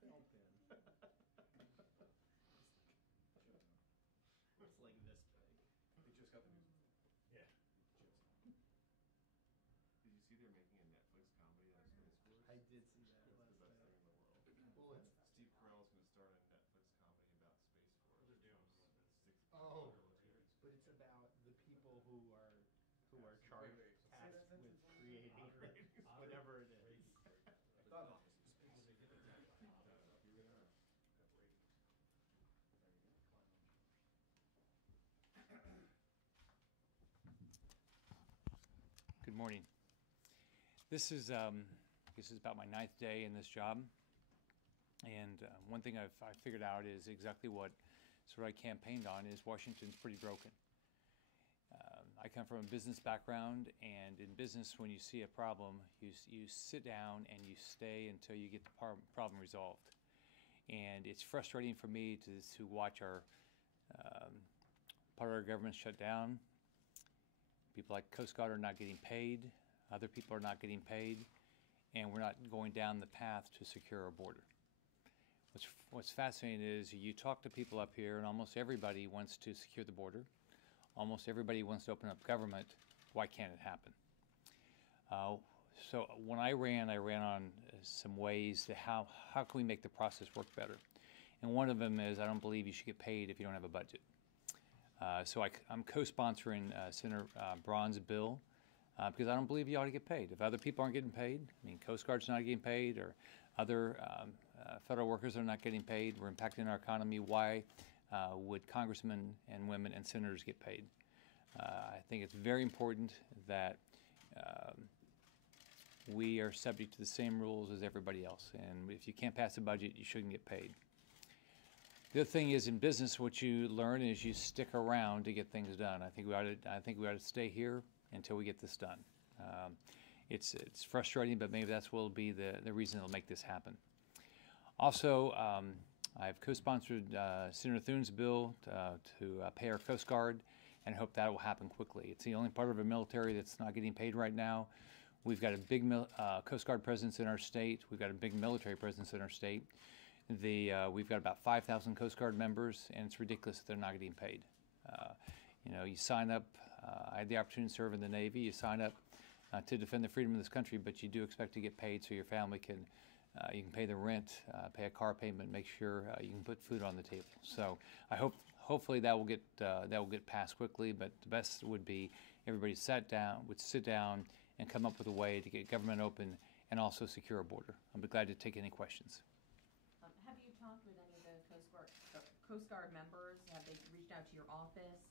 lapel pin. It's like this big. They just got the news. Yeah. Did you see they're making a Netflix comedy out of Space Force? I did see that It's last the best night. thing in the world. Well, it's Steve Carell's going to start a Netflix comedy about Space Force. What they're doing. Oh. But it's about the people who are charged, tasked with creating whatever it is. Good morning. This is about my 9th day in this job, and one thing I've figured out is exactly what sort of I campaigned on is Washington's pretty broken. I come from a business background, and in business, when you see a problem, you sit down and you stay until you get the problem resolved. And it's frustrating for me to watch our part of our government shut down. People like Coast Guard are not getting paid. Other people are not getting paid, and we're not going down the path to secure our border. What's fascinating is you talk to people up here, and almost everybody wants to secure the border. Almost everybody wants to open up government. Why can't it happen? So when I ran on some ways to how can we make the process work better. And one of them is I don't believe you should get paid if you don't have a budget. So I'm co-sponsoring Senator Braun's bill because I don't believe you ought to get paid. If other people aren't getting paid, I mean, Coast Guard's not getting paid, or other federal workers are not getting paid, we're impacting our economy, why would congressmen and women and senators get paid? I think it's very important that we are subject to the same rules as everybody else. And if you can't pass a budget, you shouldn't get paid. The other thing is, in business, what you learn is you stick around to get things done. I think we ought to stay here until we get this done. It's frustrating, but maybe that's will be the reason it'll make this happen. Also, I've co-sponsored Senator Thune's bill to pay our Coast Guard, and hope that will happen quickly. It's the only part of our military that's not getting paid right now. We've got a big Coast Guard presence in our state. We've got a big military presence in our state. We've got about 5,000 Coast Guard members, and it's ridiculous that they're not getting paid. You sign up. I had the opportunity to serve in the Navy. You sign up to defend the freedom of this country, but you do expect to get paid so your family can you can pay the rent, pay a car payment, make sure you can put food on the table. So I hopefully that will get passed quickly. But the best would be everybody sit down and come up with a way to get government open and also secure a border. I'll be glad to take any questions. Have you talked with any of the Coast Guard members? Have they reached out to your office?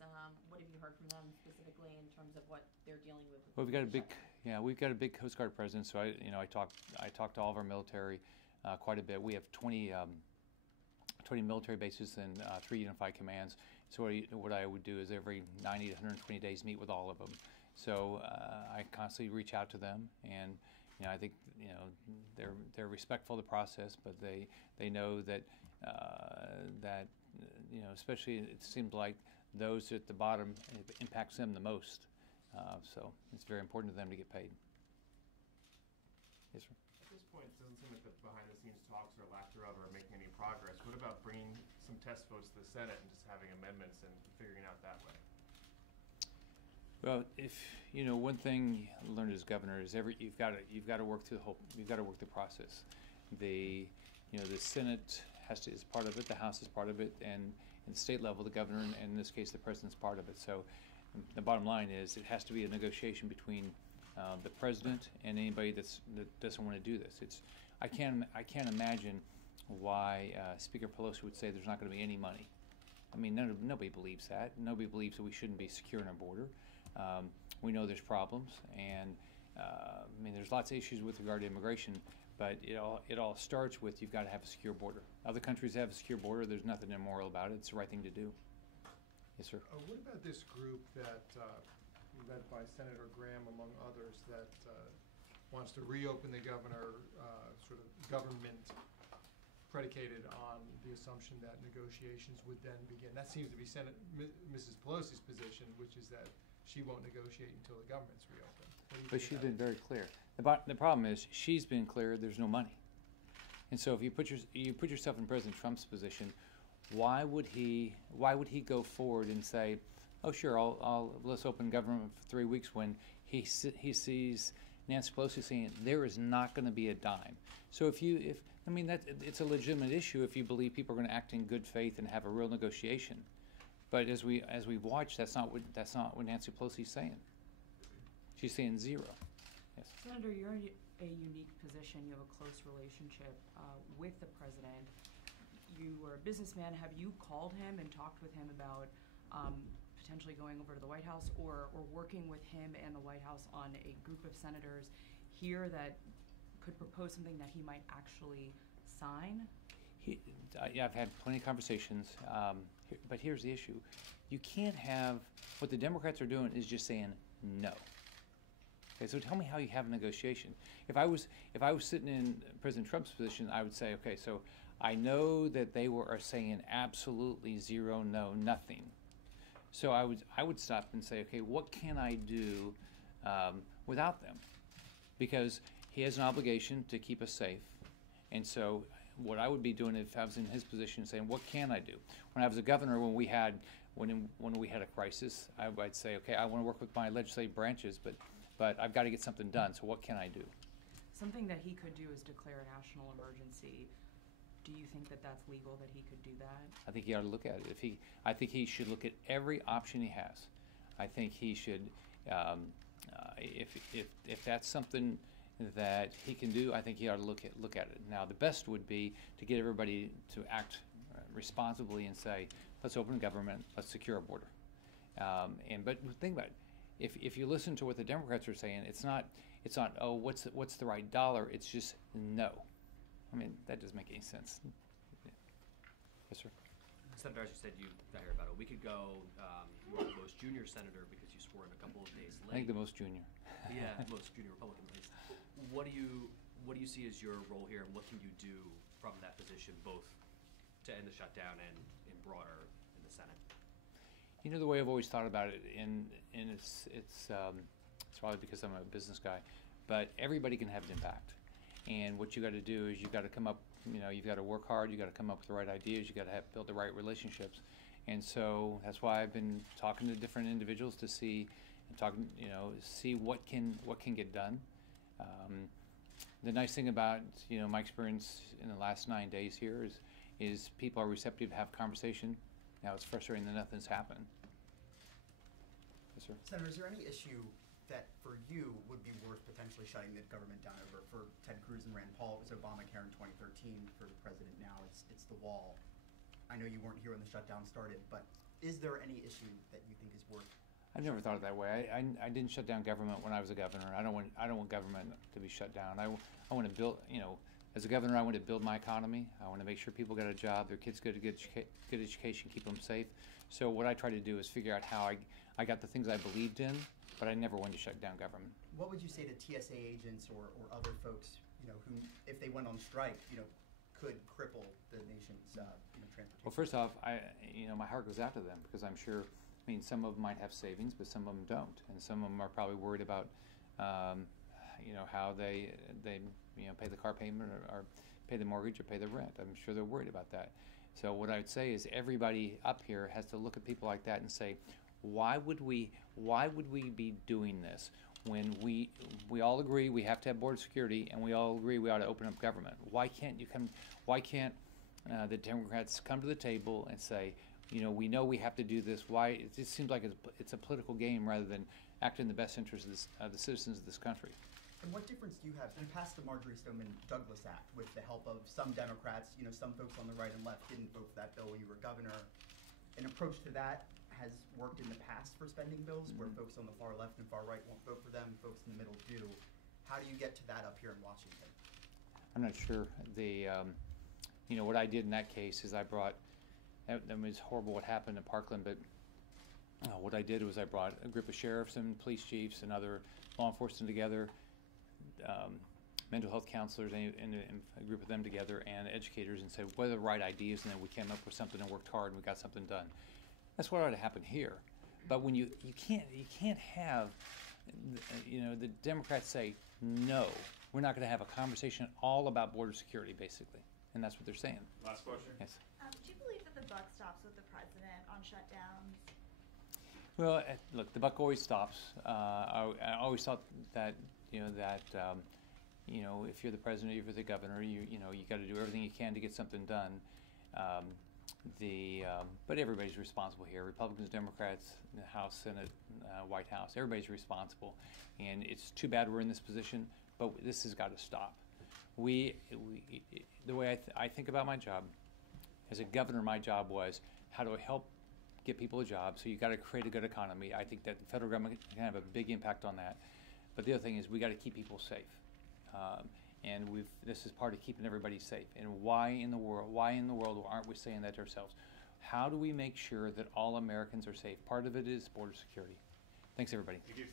What have you heard from them specifically in terms of what they're dealing with? Well, we've got a big Coast Guard presence. So I talk to all of our military quite a bit. We have 20 military bases and 3 unified commands. So what I would do is every 90 to 120 days meet with all of them. So I constantly reach out to them, and I think they're respectful of the process, but they know that especially it seems like those at the bottom, it impacts them the most. So it's very important to them to get paid. Yes, sir. At this point, it doesn't seem like the behind-the-scenes talks or lack thereof are making any progress. What about bringing some test votes to the Senate and just having amendments and figuring it out that way? Well, one thing I learned as governor is you've got to work through the process. The Senate is part of it, the House is part of it, and in the state level, the governor, and in this case, the president's part of it. So the bottom line is it has to be a negotiation between the president and anybody that doesn't want to do this. I can't imagine why Speaker Pelosi would say there's not going to be any money. I mean, nobody believes that. Nobody believes that we shouldn't be securing our border. We know there's problems, and there's lots of issues with regard to immigration, but it all starts with you've got to have a secure border. Other countries have a secure border. There's nothing immoral about it. It's the right thing to do. Yes, sir. What about this group that, led by Senator Graham, among others, that wants to reopen the governor, sort of government predicated on the assumption that negotiations would then begin? That seems to be Mrs. Pelosi's position, which is that she won't negotiate until the government's reopened. But she's been very clear. The problem is she's been clear there's no money. And so if you put yourself in President Trump's position, why would he go forward and say, oh sure, let's open government for 3 weeks, when he sees Nancy Pelosi saying there is not going to be a dime. So it's a legitimate issue if you believe people are going to act in good faith and have a real negotiation. But as we've watched, that's not what Nancy Pelosi's saying. She's saying zero. Yes. Senator, you're in a unique position. You have a close relationship with the president. You are a businessman. Have you called him and talked with him about potentially going over to the White House or working with him and the White House on a group of senators here that could propose something that he might actually sign? Yeah, I've had plenty of conversations, but here's the issue. You can't have, what the Democrats are doing is just saying no. Okay, so tell me how you have a negotiation. If I was sitting in President Trump's position, I would say, okay, so I know that they are saying absolutely zero, no, nothing. So I would stop and say, okay, what can I do without them? Because he has an obligation to keep us safe, and so what I would be doing if I was in his position, saying, what can I do? When I was a governor, when we had a crisis, I'd say, okay, I want to work with my legislative branches, but I've got to get something done. So what can I do? Something that he could do is declare a national emergency. Do you think that that's legal, that he could do that? I think he ought to look at it. I think he should look at every option he has. I think he should, if that's something that he can do, I think he ought to look at it. Now, the best would be to get everybody to act responsibly and say, let's open government, let's secure our border. But think about it. If you listen to what the Democrats are saying, it's not oh, what's the right dollar? It's just no. I mean, that doesn't make any sense. Yeah. Yes, sir. Senator, as you said, you got here about a week ago. You were the most junior senator because you swore in a couple of days late. I think the most junior. Yeah, most junior Republican at least. What do you see as your role here, and what can you do from that position, both to end the shutdown and broader in the Senate? You know, the way I've always thought about it, and it's probably because I'm a business guy, but everybody can have an impact. And what you got to do is you've got to come up, you've got to work hard, you've got to come up with the right ideas, you've got to build the right relationships. And so that's why I've been talking to different individuals to see what can get done. The nice thing about, my experience in the last 9 days here is people are receptive to have conversation. Now it's frustrating that nothing's happened. Yes, sir. Senator, is there any issue that for you would be worth potentially shutting the government down over? For Ted Cruz and Rand Paul, it was Obamacare in 2013. For the president now, it's the wall. I know you weren't here when the shutdown started, but is there any issue that you think is worth? I've never thought of it that way. I didn't shut down government when I was a governor. I don't want government to be shut down. I want to build, as a governor, I want to build my economy. I want to make sure people get a job, their kids get a good education, keep them safe. So what I try to do is figure out how I got the things I believed in, but I never wanted to shut down government. What would you say to TSA agents or other folks, who, if they went on strike, could cripple the nation's transportation? Well, first off, my heart goes out to them, because I'm sure, some of them might have savings, but some of them don't, and some of them are probably worried about, how they pay the car payment or pay the mortgage or pay the rent. I'm sure they're worried about that. So what I would say is everybody up here has to look at people like that and say, why would we be doing this when we all agree we have to have border security and we all agree we ought to open up government? Why can't the Democrats come to the table and say, we know we have to do this? Why? It just seems like it's a political game rather than act in the best interest of the citizens of this country. And what difference do you have? You passed the Marjorie Stoneman Douglas Act with the help of some Democrats. Some folks on the right and left didn't vote for that bill when you were governor. An approach to that has worked in the past for spending bills, where folks on the far left and far right won't vote for them, folks in the middle do. How do you get to that up here in Washington? I'm not sure. What I did in that case is I brought, it was horrible what happened in Parkland, but what I did was I brought a group of sheriffs and police chiefs and other law enforcement together, mental health counselors, and a group of them together, and educators, and said, what are the right ideas? And then we came up with something and worked hard, and we got something done. That's what ought to happen here. But when you can't have the Democrats say, no, we're not going to have a conversation all about border security, basically. And that's what they're saying. Last question. Yes. Do you believe that the buck stops with the president on shutdowns? Well, look, the buck always stops. I always thought that, if you're the president, if you're the governor, you got to do everything you can to get something done. But everybody's responsible here. Republicans, Democrats, the House, Senate, White House, everybody's responsible. And it's too bad we're in this position, but this has got to stop. The way I think about my job, as a governor, my job was how do I help get people a job, so you got to create a good economy. I think that the federal government can have a big impact on that. But the other thing is we got to keep people safe. And this is part of keeping everybody safe. And why in the world aren't we saying that to ourselves? How do we make sure that all Americans are safe? Part of it is border security. Thanks, everybody. Thank you.